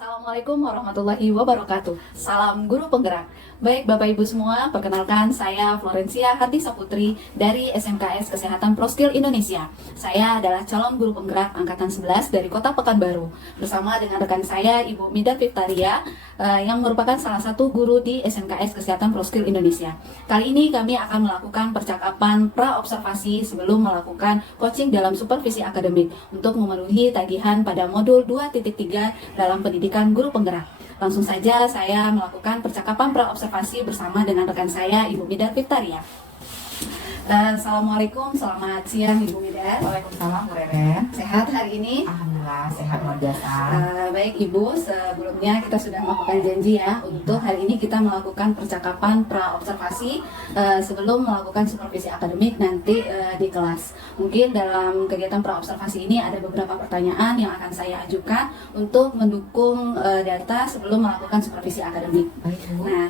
Assalamualaikum warahmatullahi wabarakatuh. Salam guru penggerak. Baik Bapak Ibu semua, perkenalkan saya Florencia Hardi Saputri dari SMKS Kesehatan Proskil Indonesia. Saya adalah calon guru penggerak angkatan 11 dari Kota Pekanbaru. Bersama dengan rekan saya Ibu Mida Victaria yang merupakan salah satu guru di SMKS Kesehatan Proskil Indonesia. Kali ini kami akan melakukan percakapan pra-observasi sebelum melakukan coaching dalam supervisi akademik untuk memenuhi tagihan pada modul 2.3 dalam pendidikan guru penggerak. Langsung saja saya melakukan percakapan pra-observasi bersama dengan rekan saya Ibu Mida Victaria. Assalamualaikum, selamat siang Ibu Mida. Waalaikumsalam Bu Reren. Sehat hari ini? Alhamdulillah sehat luar biasa. Baik Ibu, sebelumnya kita sudah melakukan janji ya untuk hari ini kita melakukan percakapan pra-observasi sebelum melakukan supervisi akademik nanti di kelas. Mungkin dalam kegiatan pra-observasi ini ada beberapa pertanyaan yang akan saya ajukan untuk mendukung data sebelum melakukan supervisi akademik. Baik Bu. Nah,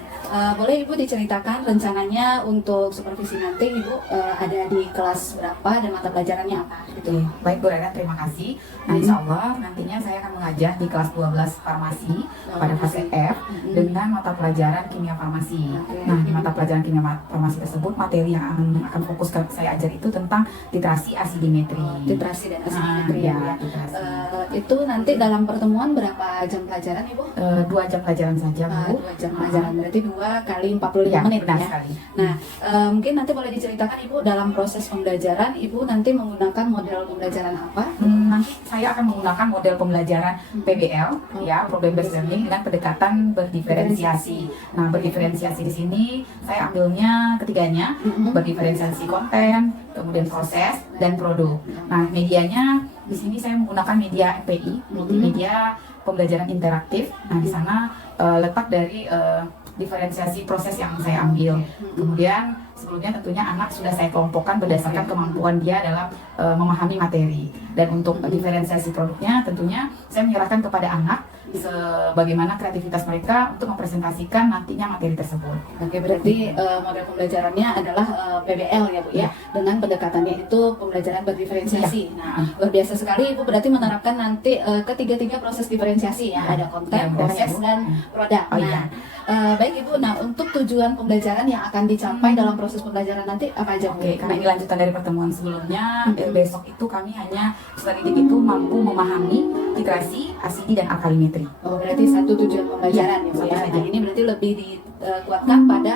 boleh Ibu diceritakan rencananya untuk supervisi nanti Ibu ada di kelas berapa dan mata pelajarannya apa? Gitu. Baik Bu Reren, terima kasih. Nah insya Allah nantinya saya akan mengajar di kelas 12 farmasi pada fase F dengan mata pelajaran kimia farmasi. Nah di mata pelajaran kimia farmasi tersebut materi yang akan fokus saya ajar itu tentang titrasi asidimetri. Titrasi dan asidimetri ya. Titrasi. Itu nanti dalam pertemuan berapa jam pelajaran Ibu? 2 jam pelajaran saja Bu. 2 jam pelajaran, berarti 2 kali 45 menit benar ya. sekali. Nah, mungkin nanti boleh diceritakan Ibu dalam proses pembelajaran Ibu nanti menggunakan model pembelajaran apa? Nanti saya akan menggunakan model pembelajaran PBL, ya, problem based learning dengan pendekatan berdiferensiasi. Nah, berdiferensiasi di sini saya ambilnya ketiganya, berdiferensiasi konten, kemudian proses dan produk. Nah, medianya di sini saya menggunakan media MPI, multimedia pembelajaran interaktif. Nah, di sana letak dari diferensiasi proses yang saya ambil. Kemudian sebelumnya tentunya anak sudah saya kelompokkan berdasarkan kemampuan dia dalam memahami materi. Dan untuk diferensiasi produknya tentunya saya menyerahkan kepada anak sebagaimana kreativitas mereka untuk mempresentasikan nantinya materi tersebut. Oke, berarti model pembelajarannya adalah PBL ya Bu ya, dengan pendekatannya itu pembelajaran berdiferensiasi. Nah, luar biasa sekali Ibu berarti menerapkan nanti ketiga-tiga proses diferensiasi ya, ada konten, proses dan produk. Nah, baik Ibu, nah untuk tujuan pembelajaran yang akan dicapai dalam proses pembelajaran nanti apa aja Bu? Oke, karena ini lanjutan dari pertemuan sebelumnya, besok itu kami hanya peserta didik itu mampu memahami titrasi, asidi dan alkalimetri. Oh, berarti satu tujuan pembelajaran ya Bu ya. Nah, ini berarti lebih dikuatkan pada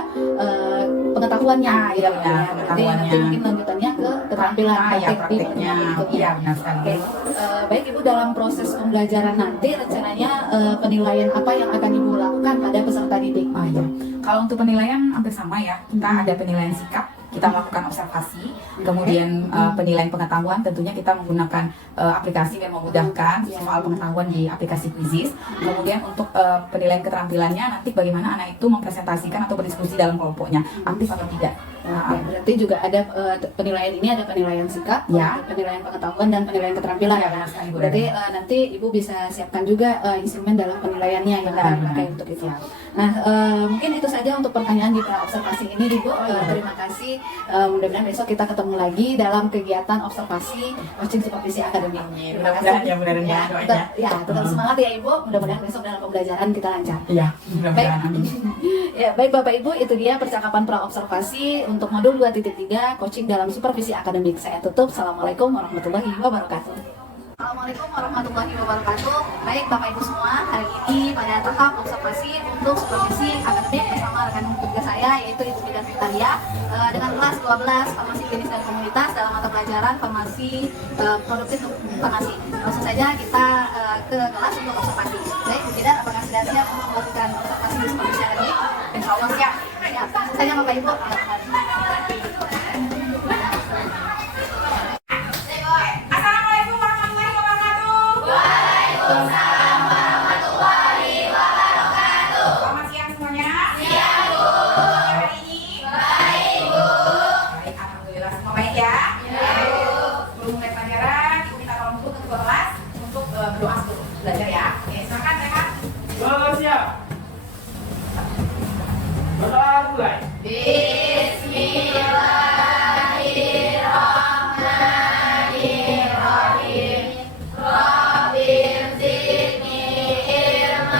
pengetahuannya. Iya gitu, benar, ya. Berarti nanti mungkin lanjutannya ke keterampilan prakteknya. Iya benar sekali. Oke, baik Ibu dalam proses pembelajaran nanti rencananya penilaian apa yang akan Ibu lakukan pada peserta didik? Iya. Kalau untuk penilaian hampir sama ya, kita ada penilaian sikap, kita melakukan observasi, kemudian penilaian pengetahuan tentunya kita menggunakan aplikasi yang memudahkan soal pengetahuan di aplikasi Quizizz. Kemudian untuk penilaian keterampilannya nanti bagaimana anak itu mempresentasikan atau berdiskusi dalam kelompoknya, aktif atau tidak. Oke, berarti juga ada penilaian ini, ada penilaian sikap, Ya. penilaian pengetahuan dan penilaian keterampilan Ya, ya. benar sekali, Bu Berarti Reren. nanti Ibu bisa siapkan juga instrumen dalam penilaiannya yang akan dipakai untuk itu. Ya. Nah, mungkin itu saja untuk pertanyaan di observasi ini Ibu. Terima kasih. Mudah-mudahan besok kita ketemu lagi dalam kegiatan observasi coaching supervisi akademik. Terima Mudah-mudahan kasih. ya, Bu Reren, ya, doanya. Tetap semangat ya Ibu. Mudah-mudahan besok dalam pembelajaran kita lancar. Iya, mudah-mudahan. Amin. Ya, baik Bapak Ibu, itu dia percakapan pra-observasi untuk modul 2.3 coaching dalam supervisi akademik. Saya tutup. Assalamualaikum warahmatullahi wabarakatuh. Assalamualaikum warahmatullahi wabarakatuh. Baik Bapak Ibu semua, hari ini pada tahap observasi untuk supervisi akademik bersama rekan tugas saya yaitu Ibu Mida Victaria dengan kelas 12 farmasi klinis dan komunitas dalam mata pelajaran farmasi produktif farmasi. Langsung saja kita ke kelas untuk observasi. Baik Ibu Mida, apakah sudah siap untuk melakukan observasi di supervisi akademik? Insya Allah siap. Ya, langsung saja Bapak Ibu. Assalamualaikum warahmatullahi wabarakatuh. Selamat siang semuanya. Siang Bu. Hari ini baik Bu. Baik, alhamdulillah semua baik ya. Sebelum mulai pelajaran, Ibu minta tolong dulu ketua kelas untuk berdoa sebelum belajar ya. Oke, silakan Rehan. Siap. Berdoa mulai. Bismillahirrahmanirrahim. Rabbil zidni ilma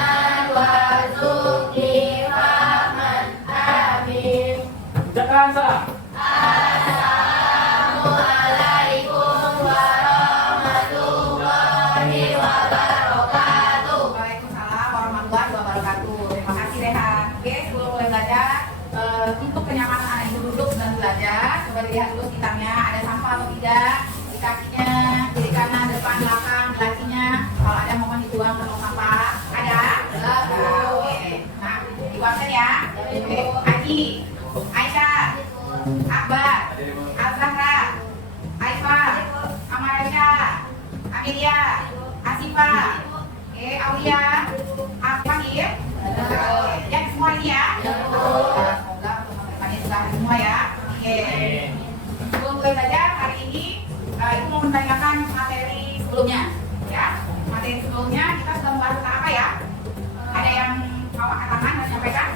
di sekitarnya ada sampah atau tidak, di kakinya, kiri kanan, depan, belakang, di lacinya. Kalau ada mohon dibuang ke tong sampah. Ada? Oke. Nah, dikuatkan ya. Oke. Aji, Aisyah, Akbar, Azahra, Aifah, Amaresha, Amelia, Asifa, Aulia, apa ya? Yang semua ini ya. Semoga teman-temannya sudah semua ya. Oke. Sebelum mulai belajar hari ini, Ibu mau menanyakan materi sebelumnya. Ya, materi sebelumnya kita sudah membahas tentang apa ya? Ada yang mau angkat tangan dan menyampaikan?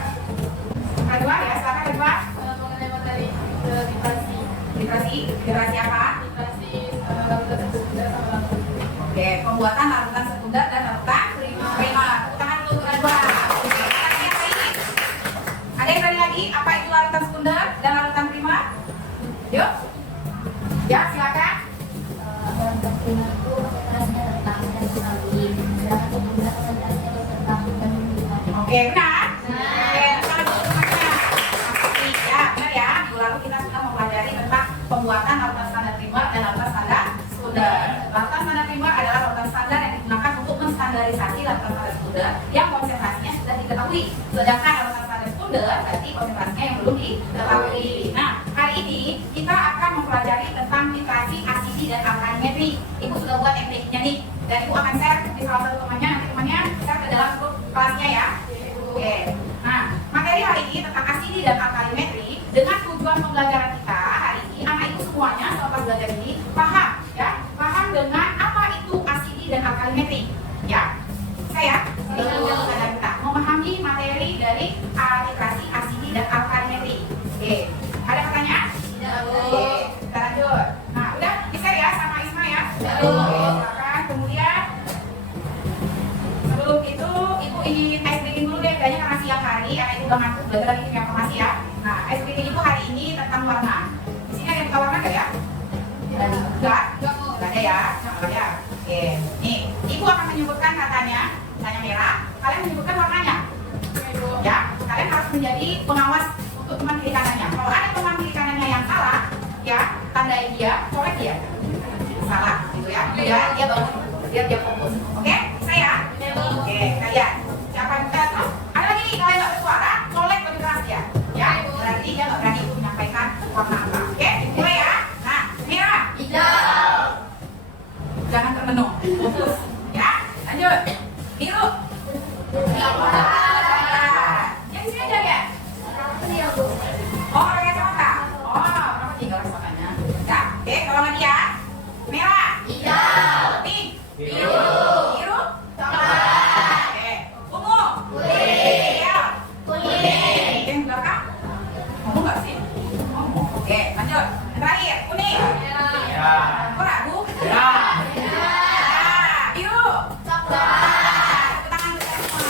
Kedua ya, silakan kedua. Mengenai materi Literasi apa? larutan sekunder sama larutan Oke, pembuatan larutan sekunder dan larutan prima. Tepuk tangan dulu untuk kedua. Ada yang tanya lagi apa itu larutan sekunder dan larutan prima? Yuk. Ya, silakan. larutan prima itu konsentrasinya rendah dan stabil, sedangkan sekunder konsentrasinya berserta dan menunjukkan. Oke, benar. Oke, tangan dulu temannya. Ya, benar ya. Minggu lalu kita sudah mempelajari tentang pembuatan larutan standar prima dan larutan standar sekunder. Larutan standar prima adalah larutan standar yang digunakan untuk menstandarisasi larutan standar sekunder yang konsentrasinya sudah diketahui. Sedangkan larutan standar sekunder berarti konsentrasinya yang belum diketahui. Nah, hari ini kita akan mempelajari tentang titrasi, asidi, dan alkalimetri. Ibu sudah buat MDQ-nya nih, dan ibu akan share di salah satu temannya, nanti temannya share ke dalam grup kelasnya ya. Oke. Nah, materi hari ini tentang asidi dan alkalimetri dengan tujuan pembelajaran kita hari ini anak ibu semuanya selepas belajar ini paham ya, paham dengan apa itu asidi dan alkalimetri. Ya, saya pembelajaran kita memahami materi dari titrasi, asidi, dan alkalimetri. Oke, ada pertanyaan? Oke, kita lanjut. Nah, udah bisa ya sama Isma ya? Oke, silakan. Kemudian sebelum itu ibu ingin ice breaking dulu deh, kayaknya karena siang hari anak ibu udah ngantuk belajar lagi kimia farmasi ya. Nah, ice breaking ibu hari ini tentang warna. Di sini ada yang buka warna nggak ya? Enggak ada ya? Nggak ada. Oke, nih ibu akan menyebutkan katanya merah, kalian menyebutkan warnanya. Ya, kalian harus menjadi pengawas untuk teman kiri kanannya. Kalau ada teman kiri kanannya yang salah, ya tandai dia, colek dia. Salah, gitu ya. Dia bangun, biar dia fokus. Oke, saya. Oke, kalian. Siapa yang tuh? Ada lagi nih, kalian nggak bersuara, colek lebih keras dia. Ya, berarti dia nggak berani menyampaikan warna apa. Oke, mulai ya. Nah, merah, hijau. Jangan termenung, fokus. Ya, lanjut. Biru. Yang sini aja ya. Oh, pakai kacamata. Oh, kamu tinggal kacamatanya. Ya, oke, kalau lagi ya. Merah, hijau, pink, biru, coklat. Oke, ungu, kuning, kuning. Yang belakang, ngomong nggak sih? Ngomong. Oke, lanjut. Yang terakhir, kuning. Kok ragu? Biru, coklat. Tepuk tangan untuk semua.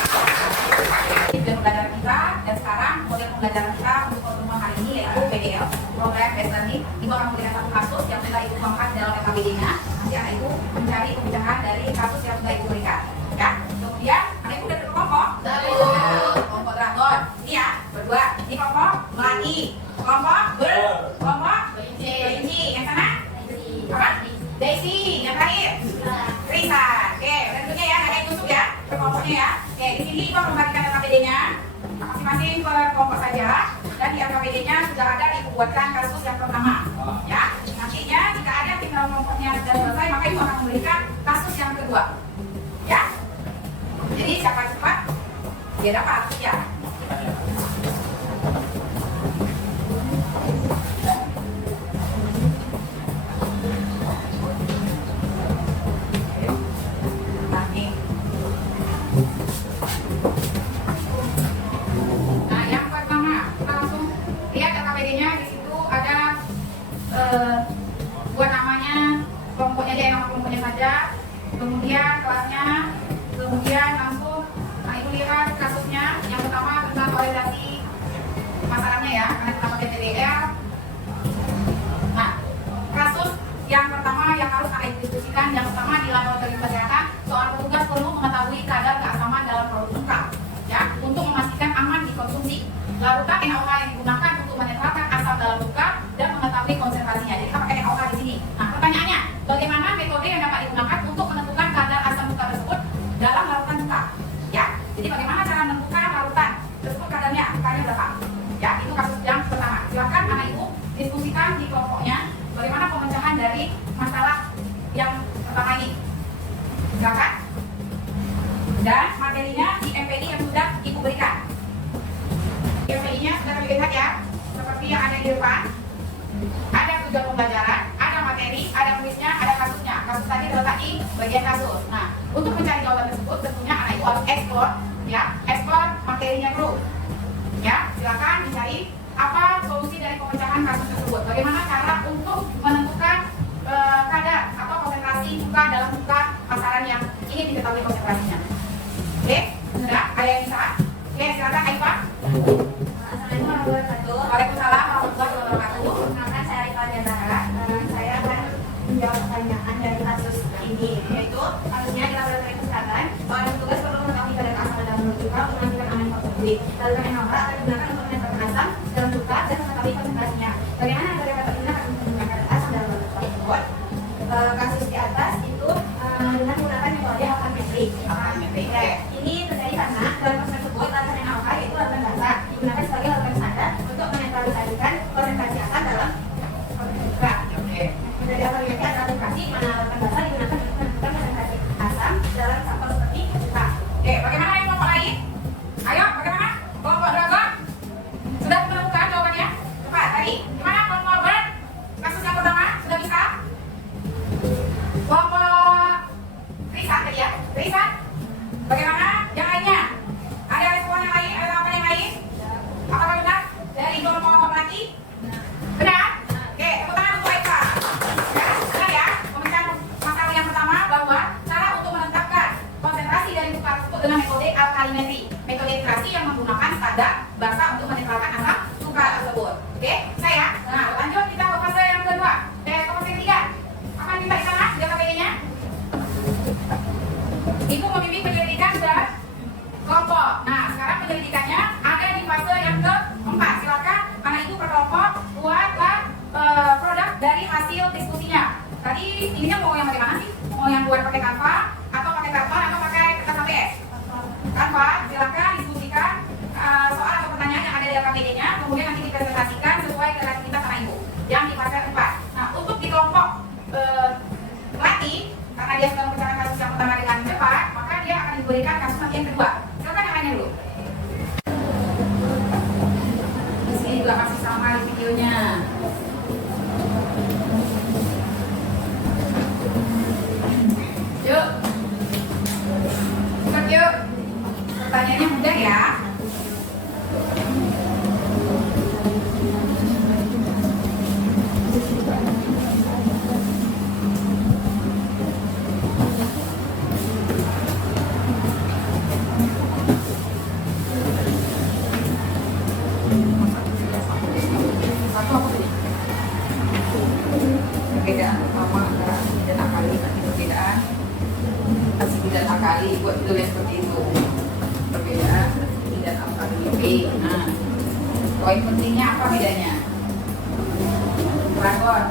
Ini sudah pembelajaran kita, dan sekarang model pembelajaran kita untuk pertemuan hari ini yaitu PDL, Program Based Learning. Ibu akan memberikan satu kasus yang sudah ibu tuangkan dalam RKBD-nya. Nanti anak ibu mencari pemecahan dari kasus yang sudah ibu berikan. Ya, kemudian anak ibu udah kelompok. Kelompok dragon. Ini ya, berdua. Ini kelompok melati. Kelompok kelompok kelinci. Yang sana? Apa? Daisy. Yang terakhir? Risa. Oke, udah tentunya ya, ada yang tusuk ya ke kelompoknya ya. Oke, di sini ibu akan membagikan RKBD-nya masing-masing per kelompok saja, dan di RKBD-nya sudah ada ibu buatkan kasus yang pertama. Ya, nantinya jika ada tinggal kelompoknya sudah selesai, maka ibu akan memberikan kasus yang kedua. Ya, jadi siapa cepat dia dapat ya. Nah, yang pertama kita langsung lihat RKBD-nya. Di situ ada buat namanya, kelompoknya aja, nama kelompoknya saja, kemudian kelasnya, kemudian langsung ibu lihat kasusnya. Yang pertama tentang orientasi masalahnya ya, karena kita pakai PDL. Nah, kasus yang pertama yang harus anak ibu diskusikan, yang pertama di laboratorium kesehatan, soal petugas perlu mengetahui kadar keasaman dalam produk lengkap ya, untuk memastikan aman dikonsumsi. Larutan NaOH yang digunakan untuk menetralkan asam dalam luka dan mengetahui konsentrasinya. ingin diketahui konsentrasinya. Oke, sudah? Ada yang bisa? Oke, silakan Aifah. Assalamualaikum warahmatullahi wabarakatuh. Waalaikumsalam warahmatullahi wabarakatuh. Perkenalkan saya Rifat Diantara. Saya akan menjawab pertanyaan dari kasus ini, yaitu kasusnya di laboratorium kesehatan. Orang petugas perlu mengetahui kadar asam dalam mulut cuka untuk menentukan aman konsumsi. Lalu NaOH akan digunakan untuk menentukan asam dalam cuka dan mengetahui konsentrasinya. Bagaimana laboratorium ini akan menentukan kadar asam dalam mulut cuka tersebut? Kasus di atas itu dengan menggunakan metode alkametri. Ya, ini terjadi karena dalam proses tersebut larutan NaOH yaitu larutan basa digunakan sebagai larutan standar untuk menetralisasikan konsentrasi asam dalam cuka. Oke. Dari alkametri adalah aplikasi mana larutan basa digunakan untuk menentukan konsentrasi asam dalam sampel seperti cuka. Oke, bagaimana yang kelompok lain? Ayo, bagaimana? Kelompok Dragon? Sudah menemukan jawabannya? Coba, tadi. Gimana kelompok Bird? Kasus yang pertama, sudah bisa? Kelompok Risan tadi ya? Risan? Bagaimana? Yang lainnya? Ada respon yang lain? Ada jawaban yang lain? Apakah benar? Dari kelompok Melati? Benar? Oke, tepuk tangan untuk Aika. Ya, benar ya? Pemeriksaan masalah yang pertama bahwa cara untuk menetapkan konsentrasi dari cuka tersebut dengan metode alkalimetri. Metode titrasi yang menggunakan standar basa untuk menetralkan asam cuka tersebut. Oke, saya. Nah, lanjut kita ke fase yang kedua. Fase ketiga. Akan kita di sana senjata PD-nya. Ibu membimbing penyelidikan kelompok. Nah, sekarang penyelidikannya ada di fase yang keempat. Silakan anak ibu per kelompok buatlah produk dari hasil diskusinya. Tadi ininya mau yang bagaimana sih? Mau yang buat pakai Canva atau pakai karton atau pakai kertas HPS? Canva, silakan diskusikan soal atau pertanyaan yang ada di LKPD-nya. Kemudian nanti dipresentasikan sesuai kreativitas anak ibu yang di fase 4. Nah, untuk di kelompok Melati, karena dia sudah memecahkan kasus yang pertama dengan cepat, maka dia akan diberikan kasus nanti yang kedua. Silakan yang lainnya dulu. Di sini juga masih sama di videonya. Yuk, cepat yuk. Pertanyaannya mudah ya. Perbedaan utama antara asidi dan alkali, nanti perbedaan asidi dan alkali, buat tulis seperti itu. Perbedaan asidi dan alkali. Oke, nah poin pentingnya apa bedanya? Dragon.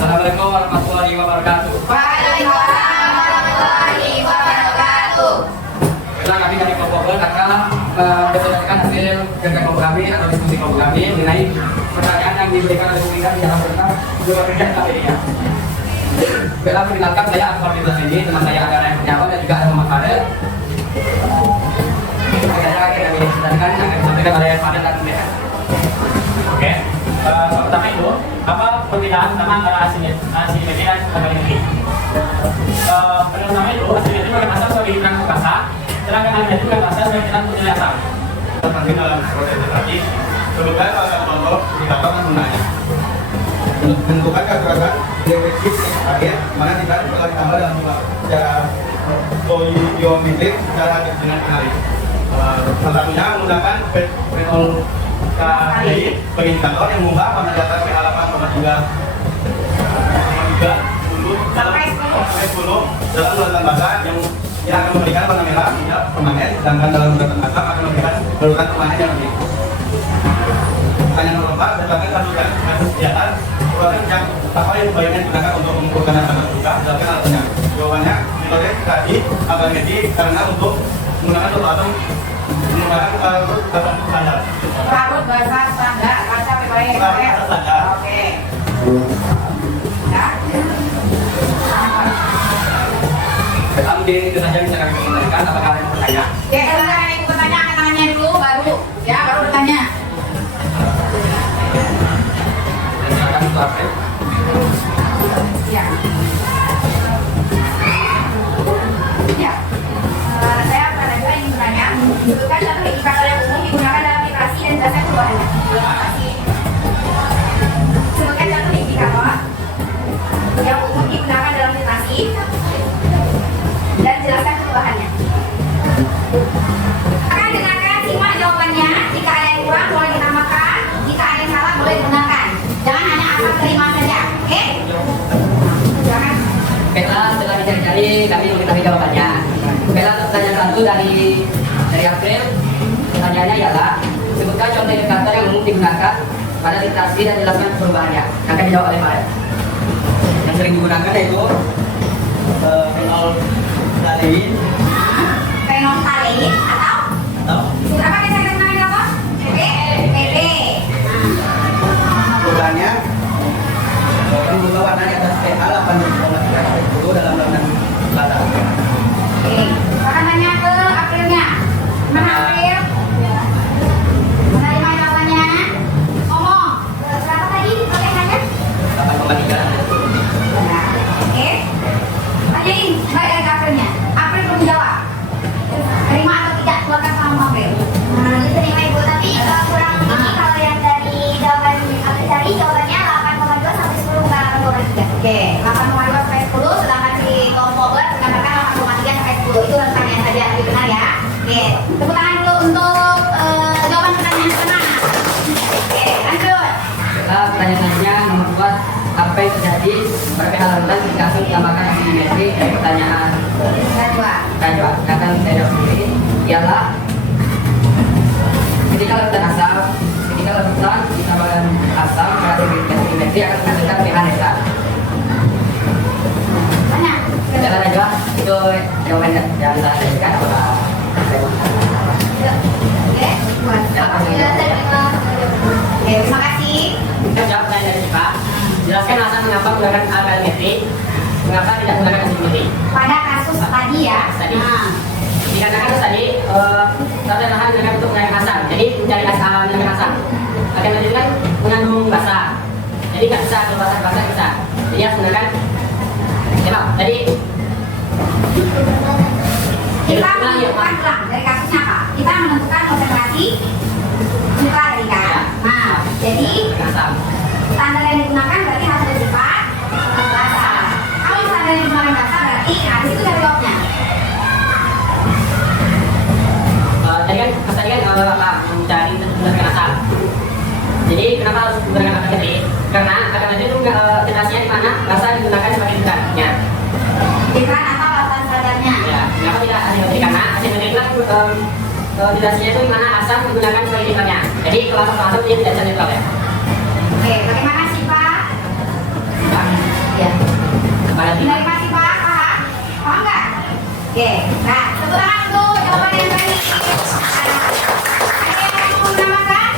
Assalamualaikum warahmatullahi wabarakatuh. Setelah kami dari kelompok Bird akan berdasarkan hasil kerja kelompok kami atau diskusi kelompok kami mengenai pertanyaan yang diberikan oleh publik di dalam tentang dua kerjaan kami ya. Baiklah, perkenalkan saya Akbar di sini, teman saya ada yang penyapa dan juga ada Muhammad Fadel. Saya akan disampaikan akan disampaikan oleh Fadel dan Muhammad. Oke, pertama itu apa perbedaan utama antara asimetri dan alkalimetri? Pertama itu asimetri merupakan asal sebagai hitungan basa, sedangkan alkalimetri merupakan asal sebagai hitungan penilaian asal. Nanti dalam proses tadi sebetulnya kalau contoh dikatakan penggunaannya menentukan kekerasan dialektik akhir mana tidak telah ditambah dalam secara stoikiometrik secara dengan analis. Salah satunya menggunakan penol KDI sebagai indikator yang mengubah pada data P8,3 sampai 10 dalam ulangan bahasa dia akan memberikan warna merah hijau permanen, sedangkan dalam guratan asam akan memberikan baluran permanen yang lebih. Pertanyaan nomor 4, berdasarkan kasus di atas, keluarkan yang apa yang bayangan digunakan untuk mengukurkan asam terbuka, berdasarkan alatnya. Jawabannya, metode tadi alkalimetri karena untuk menggunakan satu atom menggunakan larut asam standar. Larut bahasa standar, baca baik-baik. Larut standar. Oke. Nah. Mungkin itu saja bisa kami sampaikan. Apakah ada yang bertanya? Ya, selesai bertanya, angkat tangannya dulu, baru bertanya. Silakan untuk apa? Ya. Ya. Saya pada juga ingin bertanya, sebutkan satu indikator yang umum digunakan dalam literasi dan jelaskan perubahannya. Sebutkan satu indikator yang umum digunakan dalam literasi dan jelaskan perubahannya. Akan dengarkan, simak jawabannya. Jika ada yang kurang boleh ditambahkan, jika ada yang salah boleh digunakan. Jangan hanya asal terima saja, oke? Jangan. Baiklah, setelah dicari-cari kami mengetahui jawabannya. Baiklah, untuk pertanyaan 1 dari April, pertanyaannya ialah sebutkan contoh indikator yang umum digunakan pada literasi dan jelaskan perubahannya. Akan dijawab oleh Pak. Yang sering digunakan yaitu fenolftalein Fenolftalein atau apa kita kenal apa? PP. perubahannya berubah warnanya atas pH 8,3 dalam lautan selatan. Oke, akan tanya ke Aprilnya. Mana April? Menerima jawabannya? Ngomong. Berapa tadi pertanyaannya? 8,3. Nah, oke. Tanyain, baik dari Aprilnya. April belum jawab. Terima atau tidak? Keluarkan sama April. Diterima Ibu, tapi kurang ini kalau yang dari jawaban aku cari jawabannya 8,2 sampai 10 bukan 8,3. Oke, 8,2 sampai 10, sedangkan si Tom Pobler mengatakan 8,3 sampai 10. Itu pertanyaan saja, lebih benar ya. Oke, tepuk tangan dulu untuk jawaban pertanyaan pertama. Oke, lanjut. Baiklah, pertanyaan selanjutnya nomor 2, apa yang terjadi pada pH lautan jika asam ditambahkan asimetri dari pertanyaan Kedua. Kajwa? Akan saya jawab sendiri. Ialah ketika lautan asam ditambahkan asam berarti asimetri akan menghasilkan pH netral. Tanya. Jalan Najwa, itu jawaban yang saya berikan apakah Oke, buat. Oke, terima kasih. kita jawab pertanyaan dari Pak. Jelaskan alasan mengapa menggunakan alkalimetri, mengapa tidak menggunakan asimetri. Pada kasus tadi ya. Tadi. Nah, Dikarenakan tadi lautan lahan menggunakan untuk mencari asam, jadi mencari asam. Alkalimetri kan mengandung basa, jadi nggak bisa kalau basa bisa. Jadi harus menggunakan tadi kita menentukan ulang dari kasusnya apa? Kita menentukan konsentrasi suka tadi kan. Nah, jadi asam. standar yang digunakan berarti harus bersifat basa. Kalau standar yang digunakan basa berarti nah, itu dari jawabnya. Tadi kan Bapak mencari menggunakan asam. Jadi kenapa harus menggunakan alkalimetri? Karena alkalimetri itu literasinya di mana basa digunakan sebagai literasinya. Bukan atau alasan standarnya. Ya, kenapa tidak asimetri? Karena asimetri itu kan literasinya itu di mana asam digunakan sebagai literasinya. Jadi kalau asam dia tidak bisa netral ya. Oke, bagaimana sih Pak? Ya. Kembali. Bagaimana sih Pak? Paham nggak? Oke, nah tepuk tangan untuk jawaban yang tadi. Ada yang mau menambahkan?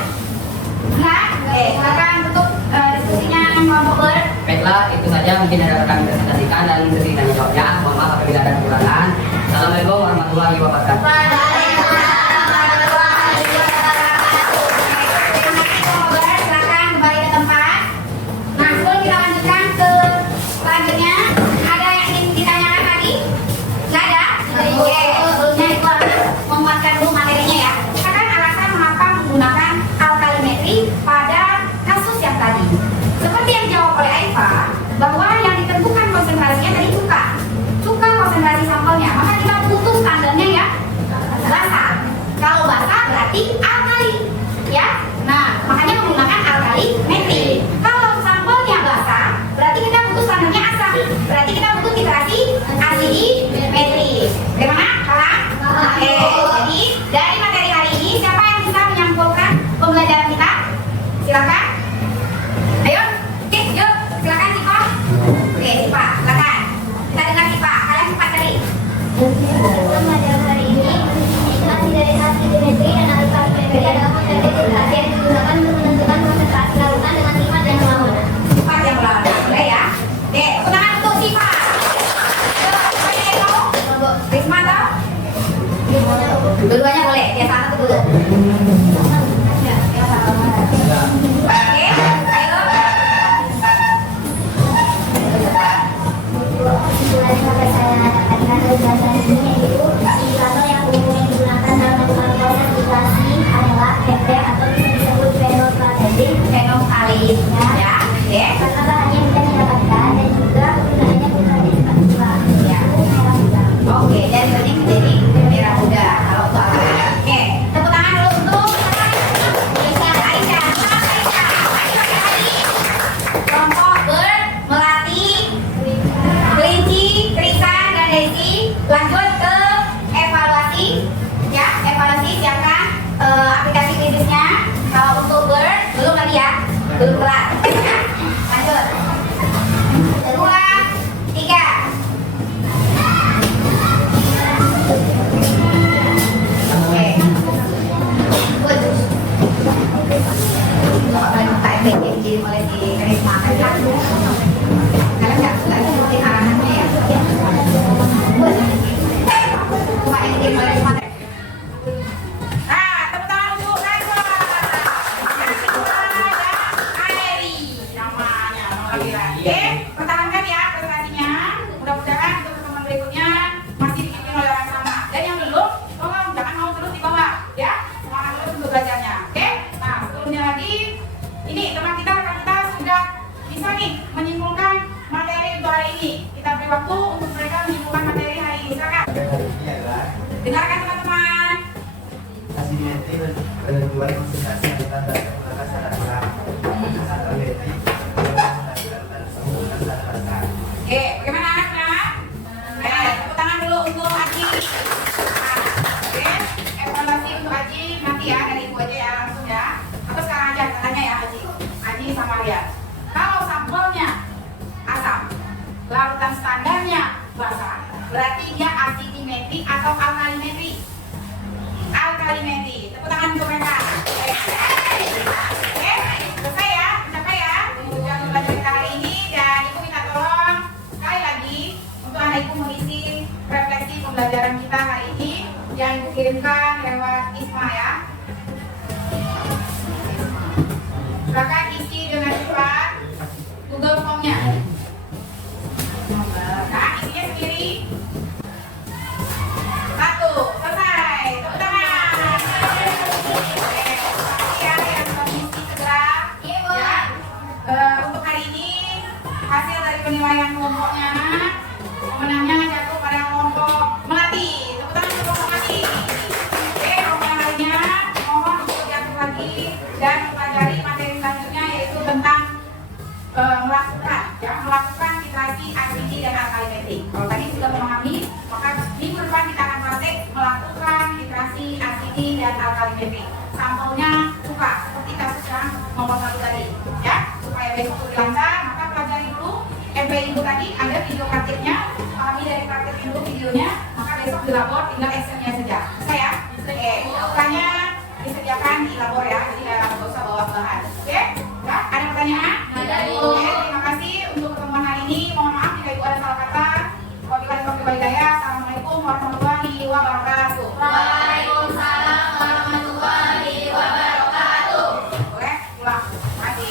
Enggak? Oke, silakan tutup diskusinya kelompok ber. Baiklah, itu saja mungkin ada kami presentasikan dan berikan jawabnya. Mohon maaf apabila ada kekurangan. Assalamualaikum warahmatullahi wabarakatuh. Silakan kembali ke tempat. Nah, sebelum kita lanjutkan ke selanjutnya, ada yang ingin ditanyakan lagi? Nggak ada? Oke, sebelumnya itu harus menguatkan dulu materinya ya. Katakan alasan mengapa menggunakan alkalimetri pada kasus yang tadi. Seperti yang dijawab oleh Aifa, bahwa yang ditentukan konsentrasinya tadi cuka konsentrasi sampelnya, maka kita butuh standarnya ya basa. Kalau basa berarti alkali, ya. Nah, makanya menggunakan alkalimetri. Kalau sampelnya basa, berarti kita butuh standarnya asam. Berarti kita butuh literasi asimetri. Bagaimana? Dua-duanya boleh, ya satu dulu. Oke, ayo. Kesimpulan yang dapat saya dapatkan dari pelajaran ini yaitu indikator yang umumnya digunakan dalam melakukan proses filtrasi adalah PP atau bisa disebut fenolphthalein Ya, oke. karena bahannya mudah didapatkan dan juga penggunaannya mudah cepat juga. Ya. Oke, dari bening menjadi merah muda. Kalau untuk anak. Oke, tepuk tangan dulu untuk Aisyah. Aisyah, selamat Aisyah. Aisyah tadi kelompok melati, kelinci, krisan, dan Desi. Lanjut ke evaluasi. Ya, evaluasi siapkan aplikasi kritisnya. Kalau untuk belum lagi ya, belum kelar. Lanjut. 2, 3. Oke. Bagus. Kalau Pak FPG jadi mulai di karisma kan ya. Karena nggak seperti arahannya ya. Pak FPG mulai semangat. Nah, tepuk tangan untuk Raisa. Airi namanya, nama laki-laki. Oke, pertahankan ya presentasinya. Mudah-mudahan untuk pertemuan berikutnya masih dipimpin oleh orang sama. Dan yang belum, tolong jangan mau terus di bawah, ya. Semangat terus untuk belajarnya. Oke. Nah, sebelumnya lagi, ini teman kita, rekan kita sudah bisa nih menyimpulkan materi untuk hari ini. Kita beri waktu untuk mereka menyimpulkan materi hari ini. Silakan. Hari ini adalah Dengarkan teman-teman. asimetri berdua konsentrasi antara menggunakan standar besar. Asimetri menggunakan standar besar. Oke, bagaimana anak-anak? Tepuk tangan dulu untuk Aji. Nah, oke, evaluasi untuk Aji nanti ya dari ibu aja ya langsung ya. Atau sekarang aja tanya ya Aji. Aji sama Ria. Kalau sampelnya asam, larutan standarnya basa, berarti dia asitimetri atau alkalimetri. Alkalimetri. Tepuk tangan untuk mereka. Oke, selesai ya, mencapai ya. Tujuan belajar kita hari ini dan ibu minta tolong sekali lagi untuk anak ibu mengisi refleksi pembelajaran kita hari ini yang ibu kirimkan lewat ISMA ya. Silakan isi dengan cepat Google Form-nya. Nah, isinya sendiri. 1, selesai. Tepuk tangan. Oke, makasih ya yang sudah mengisi segera. Ya. Untuk hari ini hasil dari penilaian kelompoknya pemenangnya jatuh pada kelompok melati. Tepuk tangan untuk kelompok melati. Oke, kelompok yang lainnya mohon untuk diatur lagi dan mempelajari materi selanjutnya yaitu tentang melakukan filtrasi asidi dan alkalimetri. Kalau tadi sudah memahami, maka minggu depan kita akan praktek melakukan filtrasi asidi dan alkalimetri. Sampelnya buka seperti kasus yang nomor 1 tadi, ya. Supaya besok lebih lancar, maka pelajari dulu MPI itu tadi, ada video prakteknya, pahami dari prakteknya dulu videonya, maka besok di labor tinggal Excel-nya saja. Bisa ya? Oke, ukurannya disediakan di labor ya, jadi nggak usah bawa bahan. Oke? Ya? Ada pertanyaan? Ada, Bu. Oke, terima kasih untuk pertemuan hari ini. Mohon maaf jika ibu ada salah kata. Wabillahi taufiq wal hidayah. Assalamualaikum warahmatullahi wabarakatuh. Waalaikumsalam warahmatullahi wabarakatuh. Boleh? Pulang. Terima kasih.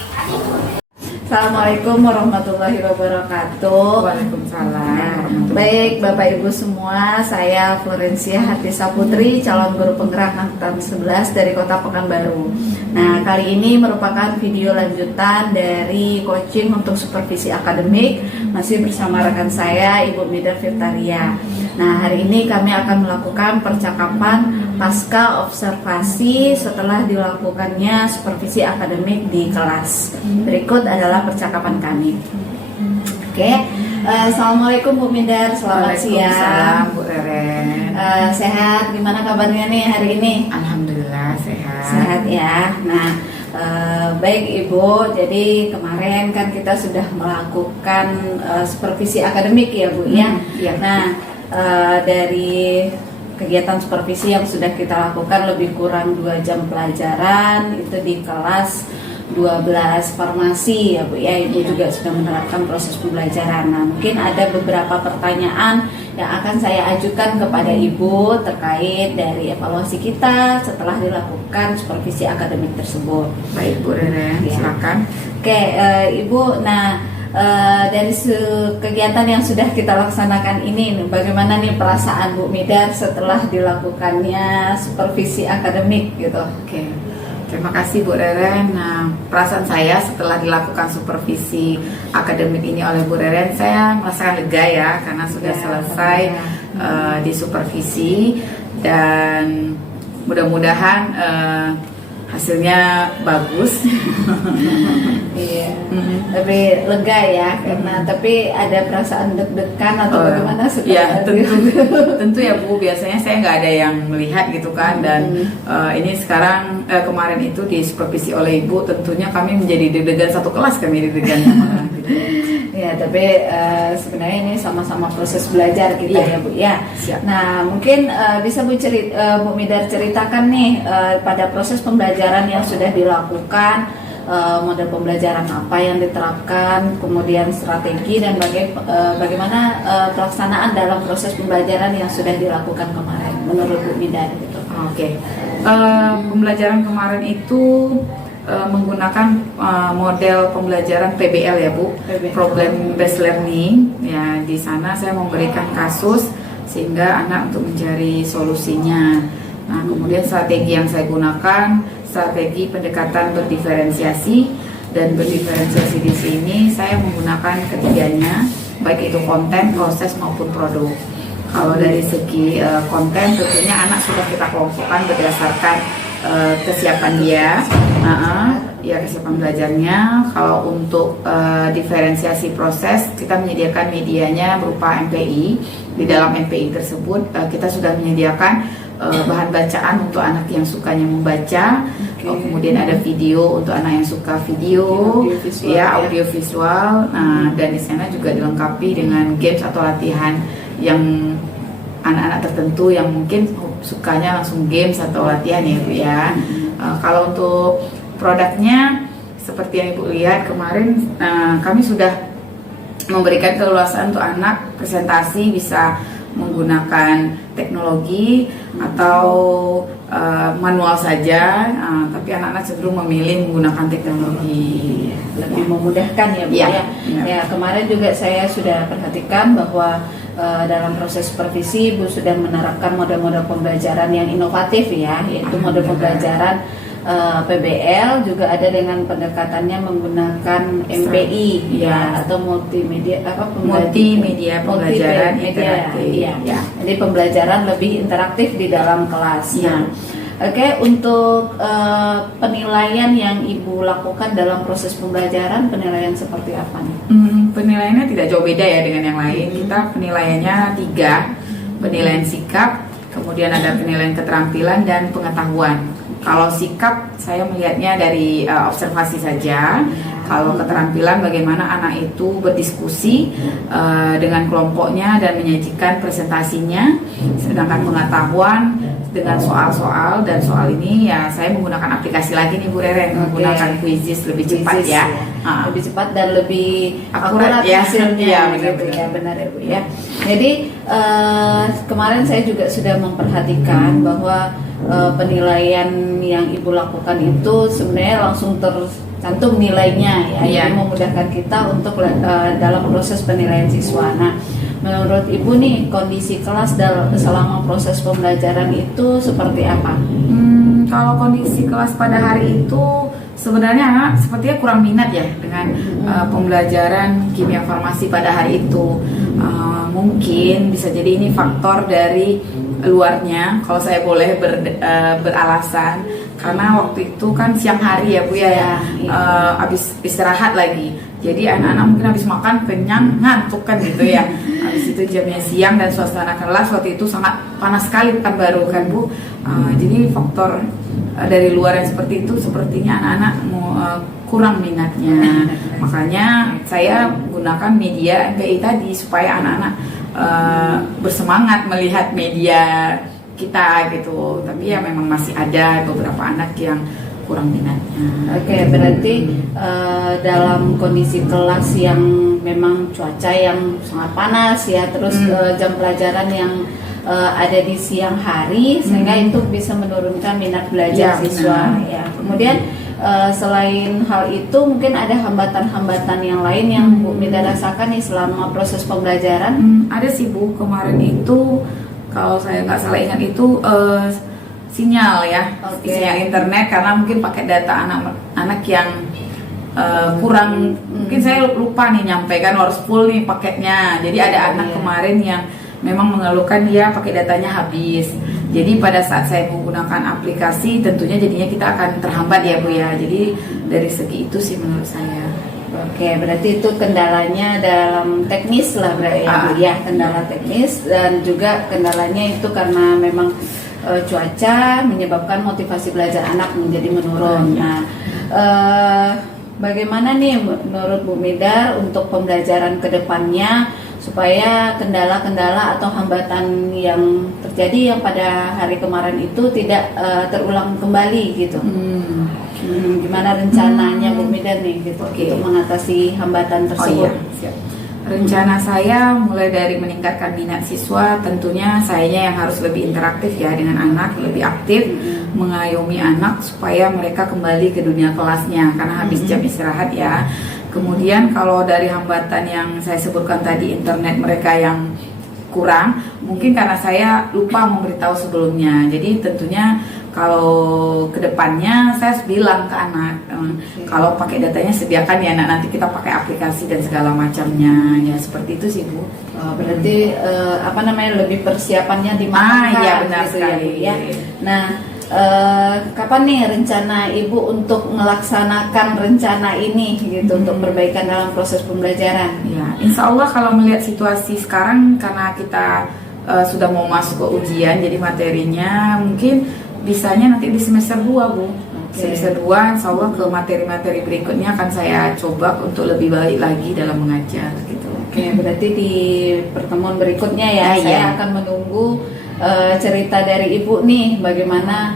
Assalamualaikum warahmatullahi wabarakatuh. Waalaikumsalam. Baik Bapak Ibu semua, saya Florencia Hartisa Putri, calon guru penggerak angkatan 11 dari Kota Pekanbaru. Nah, kali ini merupakan video lanjutan dari coaching untuk supervisi akademik, masih bersama rekan saya Ibu Mida Firtaria. Nah, hari ini kami akan melakukan percakapan pasca observasi setelah dilakukannya supervisi akademik di kelas. Berikut adalah percakapan kami. Oke, Assalamualaikum Bu Midar, selamat siang. Waalaikumsalam, Bu Reren. Sehat, gimana kabarnya nih hari ini? Alhamdulillah sehat. Sehat ya. Nah, baik Ibu, jadi kemarin kan kita sudah melakukan supervisi akademik ya Bu ya. Iya. Nah, dari kegiatan supervisi yang sudah kita lakukan lebih kurang 2 jam pelajaran itu di kelas 12 farmasi ya Bu ya. Ibu juga sudah menerapkan proses pembelajaran. Nah, mungkin ada beberapa pertanyaan yang akan saya ajukan kepada Ibu terkait dari evaluasi kita setelah dilakukan supervisi akademik tersebut. Baik Bu Reren, Ya. silakan. Oke, Ibu, nah dari kegiatan yang sudah kita laksanakan ini, bagaimana nih perasaan Bu Midar setelah dilakukannya supervisi akademik gitu? Oke, terima kasih Bu Reren. Nah, perasaan saya setelah dilakukan supervisi akademik ini oleh Bu Reren, saya merasakan lega ya karena sudah Ya, selesai disupervisi, dan mudah-mudahan hasilnya bagus. Iya, tapi lega ya karena tapi ada perasaan deg-degan atau bagaimana Ya, setelah tentu ya Bu, biasanya saya nggak ada yang melihat gitu kan, dan ini sekarang kemarin itu di supervisi oleh Ibu, tentunya kami menjadi deg-degan, satu kelas kami deg-degan malah, gitu. Ya, tapi sebenarnya ini sama-sama proses belajar kita Iya. ya Bu ya. Siap. Nah, mungkin bisa Bu Midar ceritakan nih pada proses pembelajaran yang sudah dilakukan, model pembelajaran apa yang diterapkan, kemudian strategi dan bagaimana pelaksanaan dalam proses pembelajaran yang sudah dilakukan kemarin menurut Bu Midar gitu. Oke. Pembelajaran kemarin itu menggunakan model pembelajaran PBL ya Bu, PBL. Problem Based Learning. Ya, di sana saya memberikan kasus sehingga anak untuk mencari solusinya. Nah, kemudian strategi yang saya gunakan strategi pendekatan berdiferensiasi, dan berdiferensiasi di sini saya menggunakan ketiganya, baik itu konten, proses maupun produk. Kalau dari segi konten, tentunya anak sudah kita kelompokkan berdasarkan kesiapan dia, ya kesiapan belajarnya. Kalau untuk diferensiasi proses, kita menyediakan medianya berupa MPI. Di dalam MPI tersebut kita sudah menyediakan bahan bacaan untuk anak yang sukanya membaca, kemudian ada video untuk anak yang suka video, audio visual. Nah, dan di sana juga dilengkapi dengan games atau latihan yang anak-anak tertentu yang mungkin sukanya langsung games atau latihan ya Bu ya. Kalau untuk produknya seperti yang Ibu lihat kemarin, kami sudah memberikan keleluasaan untuk anak presentasi bisa menggunakan teknologi atau manual saja, tapi anak-anak cenderung memilih menggunakan teknologi, lebih memudahkan ya Bu ya. Ya, kemarin juga saya sudah perhatikan bahwa dalam proses supervisi Ibu sudah menerapkan model-model pembelajaran yang inovatif ya, yaitu model pembelajaran PBL, juga ada dengan pendekatannya menggunakan MPI ya, atau multimedia pembelajaran interaktif. Ya. Jadi pembelajaran lebih interaktif di dalam kelas. Ya. Oke, untuk penilaian yang Ibu lakukan dalam proses pembelajaran, penilaian seperti apa nih? Penilaiannya tidak jauh beda ya dengan yang lain. Kita penilaiannya 3, penilaian sikap, kemudian ada penilaian keterampilan dan pengetahuan. Kalau sikap saya melihatnya dari observasi saja. Kalau keterampilan bagaimana anak itu berdiskusi dengan kelompoknya dan menyajikan presentasinya. Sedangkan pengetahuan dengan soal-soal, dan soal ini ya saya menggunakan aplikasi lagi nih Bu Reren, menggunakan Quizizz lebih cepat ya. Lebih cepat dan lebih akurat ya. hasilnya Ya, gitu benar-benar. ya, benar ya Bu ya. Jadi kemarin saya juga sudah memperhatikan bahwa penilaian yang Ibu lakukan itu sebenarnya langsung tercantum nilainya ya, Iya. yang memudahkan kita untuk dalam proses penilaian siswa. Nah, menurut Ibu nih kondisi kelas selama proses pembelajaran itu seperti apa? Kalau kondisi kelas pada hari itu sebenarnya anak sepertinya kurang minat ya dengan pembelajaran kimia farmasi pada hari itu. Mungkin bisa jadi ini faktor dari luarnya, kalau saya boleh beralasan, karena waktu itu kan siang hari ya Bu ya, habis istirahat lagi, jadi anak-anak mungkin habis makan kenyang, ngantuk kan gitu ya. Habis itu jamnya siang dan suasana kelas waktu itu sangat panas sekali kan, baru kan Bu. Jadi faktor dari luar yang seperti itu sepertinya anak-anak kurang minatnya. Makanya saya gunakan media MPI tadi supaya anak-anak bersemangat melihat media kita gitu. Tapi ya memang masih ada beberapa anak yang kurang minatnya. Oke, berarti dalam kondisi kelas yang memang cuaca yang sangat panas ya, terus jam pelajaran yang ada di siang hari, sehingga itu bisa menurunkan minat belajar Ya, siswa. benar. Ya, kemudian selain hal itu mungkin ada hambatan-hambatan yang lain yang Bu Mida rasakan nih selama proses pembelajaran. Ada sih Bu, kemarin itu kalau saya nggak salah ingat itu sinyal ya, Oke. sinyal internet, karena mungkin pakai data anak-anak yang kurang, mungkin saya lupa nih nyampaikan harus full nih paketnya. Jadi ada anak Iya. kemarin yang memang mengeluhkan dia pakai datanya habis. Jadi pada saat saya menggunakan aplikasi, tentunya jadinya kita akan terhambat ya Bu ya. Jadi dari segi itu sih menurut saya. Oke, berarti itu kendalanya dalam teknis lah berarti ya, Bu, ya, kendala teknis, dan juga kendalanya itu karena memang cuaca menyebabkan motivasi belajar anak menjadi menurun. Nah, bagaimana nih menurut Bu Mida untuk pembelajaran ke depannya supaya kendala-kendala atau hambatan yang terjadi yang pada hari kemarin itu tidak terulang kembali gitu? Gimana rencananya Bu Mida nih gitu untuk mengatasi hambatan tersebut? Siap. Rencana saya mulai dari meningkatkan minat siswa, tentunya saya yang harus lebih interaktif ya dengan anak, lebih aktif mengayomi anak supaya mereka kembali ke dunia kelasnya karena habis jam istirahat ya. Kemudian kalau dari hambatan yang saya sebutkan tadi, internet mereka yang kurang, mungkin karena saya lupa memberitahu sebelumnya. Jadi tentunya kalau kedepannya saya harus bilang ke anak, kalau pakai datanya sediakan ya nak, nanti kita pakai aplikasi dan segala macamnya ya, seperti itu sih Bu. Berarti lebih persiapannya dimatangkan Iya benar gitu sekali ya, Bu, ya. Nah, kapan nih rencana Ibu untuk melaksanakan rencana ini gitu untuk perbaikan dalam proses pembelajaran? Ya, insya Allah kalau melihat situasi sekarang, karena kita sudah mau masuk ke ujian, jadi materinya mungkin bisanya nanti di semester 2 Bu. Semester 2 insya Allah ke materi-materi berikutnya akan saya coba untuk lebih baik lagi dalam mengajar gitu. Oke, berarti di pertemuan berikutnya ya, Iya. saya akan menunggu cerita dari Ibu nih, bagaimana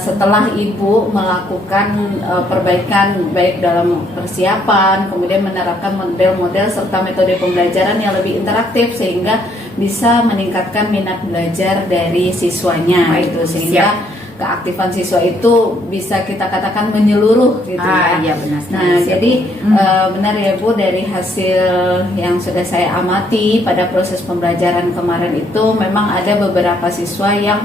setelah Ibu melakukan perbaikan baik dalam persiapan, kemudian menerapkan model-model serta metode pembelajaran yang lebih interaktif sehingga bisa meningkatkan minat belajar dari siswanya gitu, sehingga keaktifan siswa itu bisa kita katakan menyeluruh gitu ya. Iya benar. Nah, jadi benar ya Bu, dari hasil yang sudah saya amati pada proses pembelajaran kemarin itu memang ada beberapa siswa yang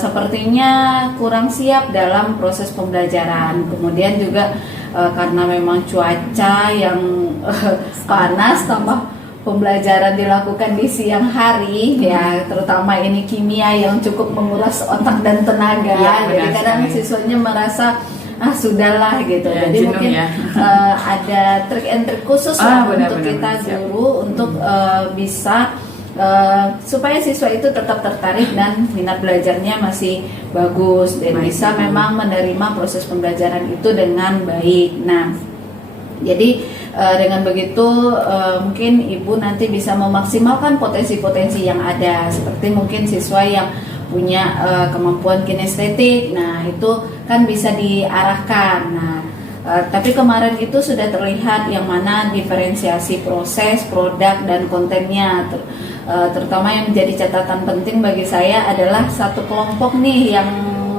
sepertinya kurang siap dalam proses pembelajaran. Kemudian juga karena memang cuaca yang panas, tambah pembelajaran dilakukan di siang hari ya, terutama ini kimia yang cukup menguras otak dan tenaga. Ya, jadi kadang siswanya merasa sudahlah gitu. Ya, jadi jenuh mungkin ya. ada trik and trik khusus lah untuk benar, kita guru untuk bisa supaya siswa itu tetap tertarik dan minat belajarnya masih bagus dan bisa memang menerima proses pembelajaran itu dengan baik. Nah, jadi dengan begitu mungkin Ibu nanti bisa memaksimalkan potensi-potensi yang ada, seperti mungkin siswa yang punya kemampuan kinestetik. Nah, itu kan bisa diarahkan. Nah, tapi kemarin itu sudah terlihat yang mana diferensiasi proses, produk, dan kontennya. Terutama yang menjadi catatan penting bagi saya adalah satu kelompok nih, yang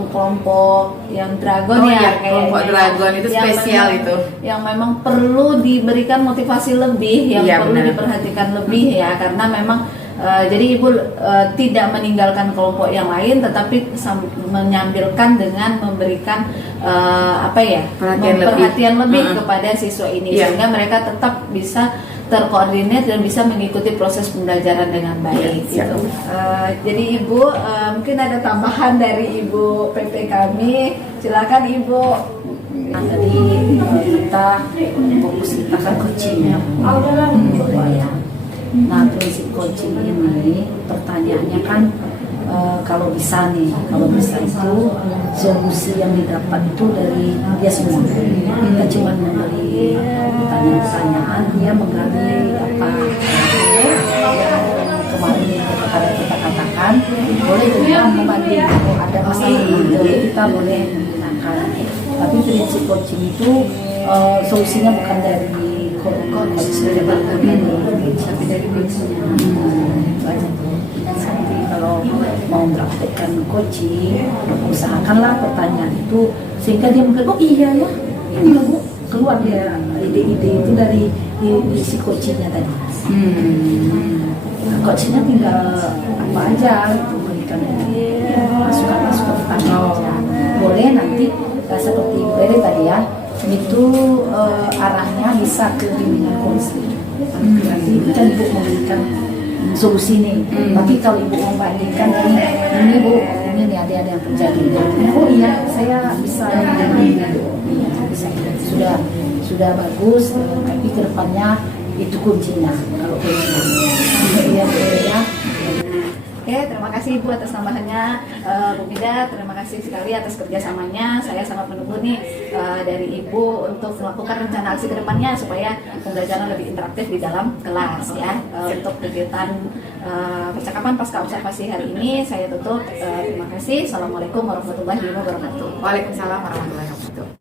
kelompok yang dragon kelompok dragon itu yang spesial memang, itu yang memang perlu diberikan motivasi lebih, yang perlu diperhatikan lebih ya, karena memang jadi Ibu tidak meninggalkan kelompok yang lain, tetapi menyambilkan dengan memberikan perhatian lebih kepada siswa ini, sehingga mereka tetap bisa terkoordinir dan bisa mengikuti proses pembelajaran dengan baik gitu. Jadi Ibu mungkin ada tambahan dari Ibu PP kami, silakan Ibu. Tadi kita fokus kita kan coaching ya. Nah, prinsip coaching ini pertanyaannya kan kalau bisa itu solusi yang didapat itu dari dia semua. Kita cuma memberi pertanyaan, dia menggali apa kemarin kita katakan, boleh juga membanding ada masalah, jadi kita boleh menggunakan Tapi prinsip coaching itu solusinya bukan dari coach tapi dari coachnya. Nanti kalau mau mempraktekkan coaching, usahakanlah pertanyaan itu sehingga dia mungkin oh iya ya ini loh Bu, keluar dia ide-ide itu dari si coachingnya tadi. Coachingnya tinggal apa aja itu berikan masukan aja. Boleh nanti seperti Bere tadi ya, itu arahnya bisa ke bimbingan konseling. Nanti kan Ibu memberikan solusi nih. Tapi kalau Ibu membandingkan ini Bu, ini nih ada yang terjadi. Oh iya, saya bisa sudah bagus. Tapi kedepannya itu kuncinya. Kalau kuncinya, ya. Oke, terima kasih Ibu atas tambahannya. Bu Mida, terima kasih sekali atas kerjasamanya. Saya sangat menunggu nih dari Ibu untuk melakukan rencana aksi kedepannya supaya pembelajaran lebih interaktif di dalam kelas ya. Untuk kegiatan percakapan pasca observasi hari ini saya tutup. Terima kasih. Assalamualaikum warahmatullahi wabarakatuh. Waalaikumsalam warahmatullahi wabarakatuh.